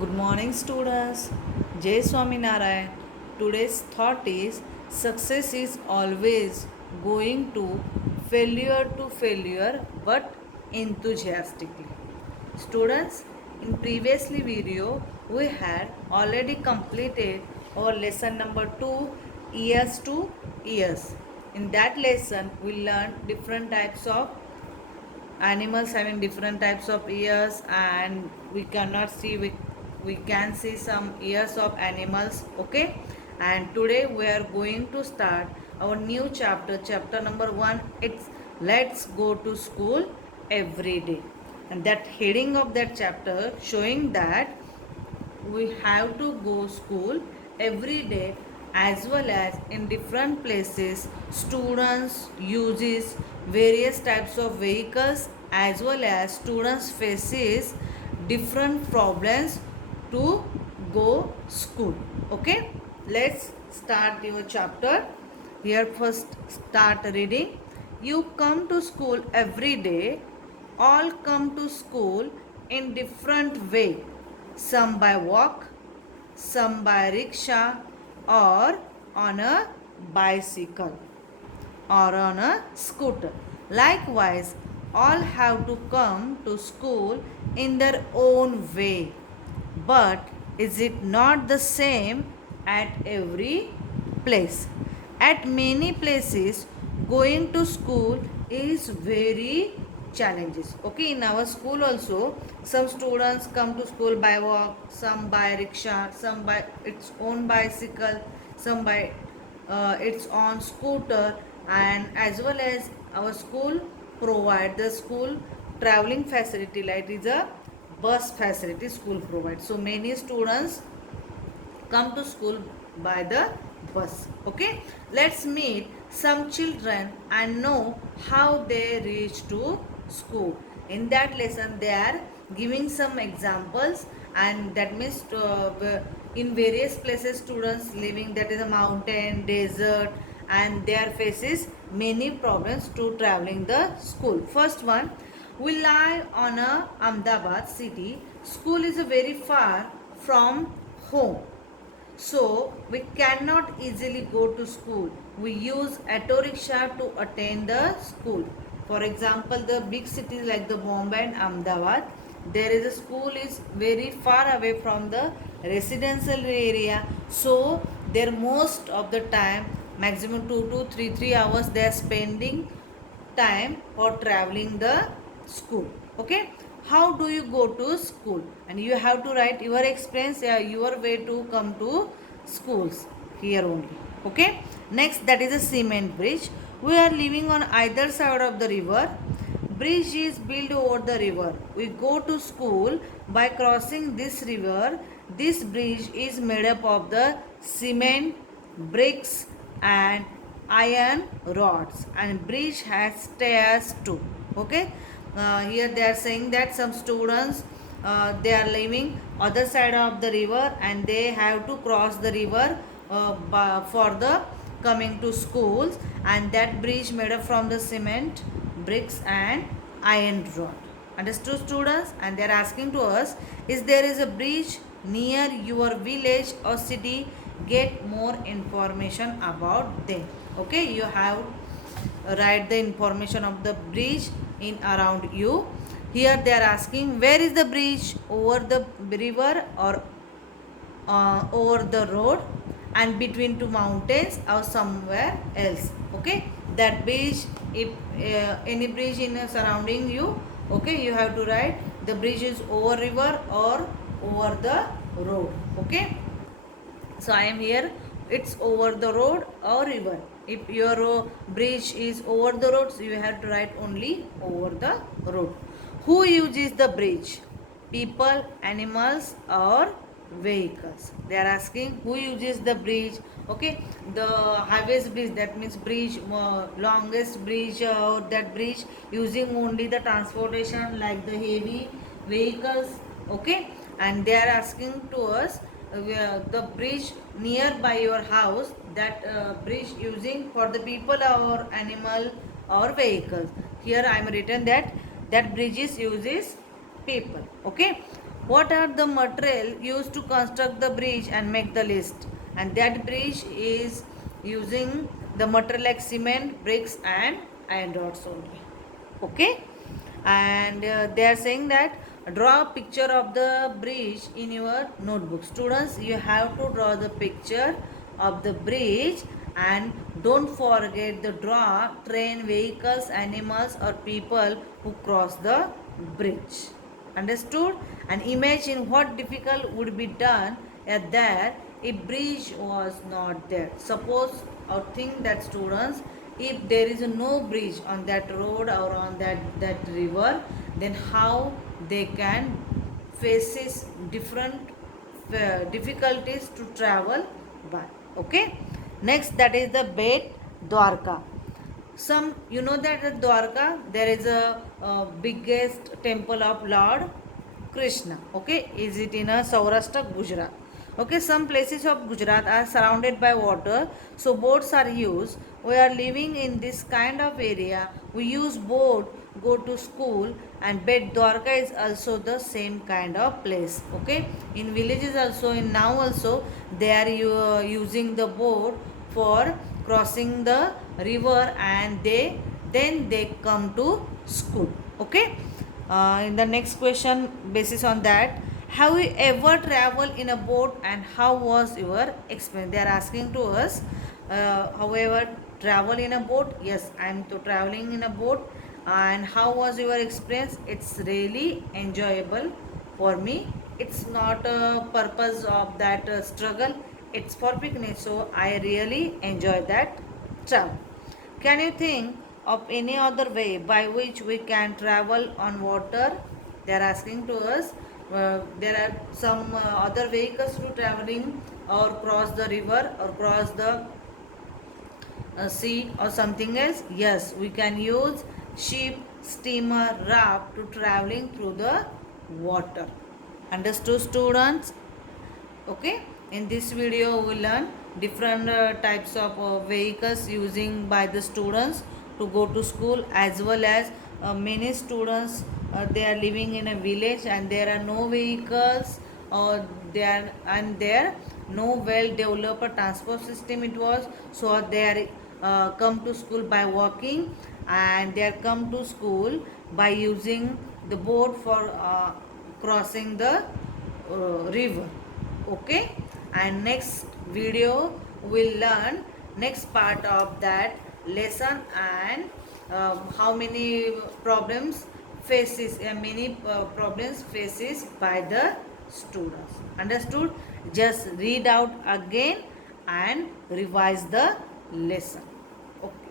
Good morning, students. Jai Swaminarayan. Today's thought is success is always going to failure, but enthusiastically. Students, in previously video, we had already completed our lesson number 2, years to years. In that lesson, we learned different types of animals having different types of ears, and we cannot see we can see some ears of animals. Okay, and today we are going to start our new chapter number 1. It's let's go to school every day, and that heading of that chapter showing that we have to go school every day, as well as in different places students uses various types of vehicles, as well as students faces different problems to go school. Okay, let's start your chapter. Here first start reading. You come to school every day. All come to school in different way, some by walk, some by rickshaw, or on a bicycle, or on a scooter. Likewise, all have to come to school in their own way. But is it not the same at every place? At many places, going to school is very challenges. Okay, in our school also, some students come to school by walk, some by rickshaw, some by its own bicycle, some by its own scooter, and as well as our school provide the school traveling facility, like is a bus facility school provides. So many students come to school by the bus. Okay, let's meet some children and know how they reach to school. In that lesson they are giving some examples, and that means in various places students living, that is a mountain, desert, and their faces many problems to traveling the school. First one, we live on a Ahmedabad city. School is a very far from home, so we cannot easily go to school. We use auto rickshaw to attend the school. For example, the big cities like the Bombay and Ahmedabad, there is a school is very far away from the residential area. So there most of the time, maximum 2 to 3 hours, they are spending time for traveling the school. Okay, how do you go to school? And you have to write your experience, your way to come to schools here only. Okay, next, that is a cement bridge. We are living on either side of the river. Bridge is built over the river. We go to school by crossing this river. This bridge is made up of the cement, bricks, and iron rods, and bridge has stairs too. Okay, here they are saying that some students they are living other side of the river, and they have to cross the river for the coming to schools, and that bridge made up from the cement, bricks, and iron rod. Understood, students? And they are asking to us, is there is a bridge near your village or city? Get more information about them. Okay, you have write the information of the bridge in around you. Here they are asking, where is the bridge? Over the river, or over the road, and between two mountains, or somewhere else. Okay, that bridge, if any bridge in surrounding you, okay, you have to write the bridge is over river or over the road. Okay, so I am here, it's over the road or river. If your bridge is over the road, so you have to write only over the road. Who uses the bridge? People, animals, or vehicles? They are asking who uses the bridge. Okay, the highest bridge, that means bridge, longest bridge, or that bridge using only the transportation like the heavy vehicles. Okay, and they are asking to us, the bridge nearby your house, that bridge using for the people or animal or vehicles. Here I am written that that bridge is uses people. Okay, What are the material used to construct the bridge and make the list? And that bridge is using the material like cement, bricks and iron rods only. Okay, and they are saying that draw a picture of the bridge in your notebook. Students, you have to draw the picture of the bridge, and don't forget the draw train, vehicles, animals or people who cross the bridge. Understood? And imagine what difficult would be done at there if bridge was not there. Suppose or think that students, if there is no bridge on that road or on that river, then how they can faces different difficulties to travel by. Okay, next, that is the Bet Dwarka. Some, you know that at Dwarka there is a biggest temple of Lord Krishna. Okay, is it in a Saurashtra, Gujarat? Okay, some places of Gujarat are surrounded by water, so boats are used. We are living in this kind of area, we use boat, go to school, and Bet Dwarka is also the same kind of place. Okay, in villages also, in now also, they are using the boat for crossing the river, and then they come to school. Okay, in the next question, basis on that, have you ever traveled in a boat and how was your experience? They are asking to us, however travel in a boat. Yes, I am to traveling in a boat. And how was your experience? It's really enjoyable for me. It's not a purpose of that struggle, it's for picnic, so I really enjoy that travel. Can you think of any other way by which we can travel on water? They are asking to us. There are some other vehicles to traveling or cross the river or cross the sea or something else. Yes, we can use ship, steamer, raft to traveling through the water. Understood, students? Okay, in this video we learn different types of vehicles using by the students to go to school, as well as many students, they are living in a village and there are no vehicles, or there no well developed transport system it was, so they are come to school by walking, and they are come to school by using the boat for crossing the river. Okay, and next video we'll learn next part of that lesson, and how many problems faces many problems faces by the students. Understood? Just read out again and revise the lesson. Okay.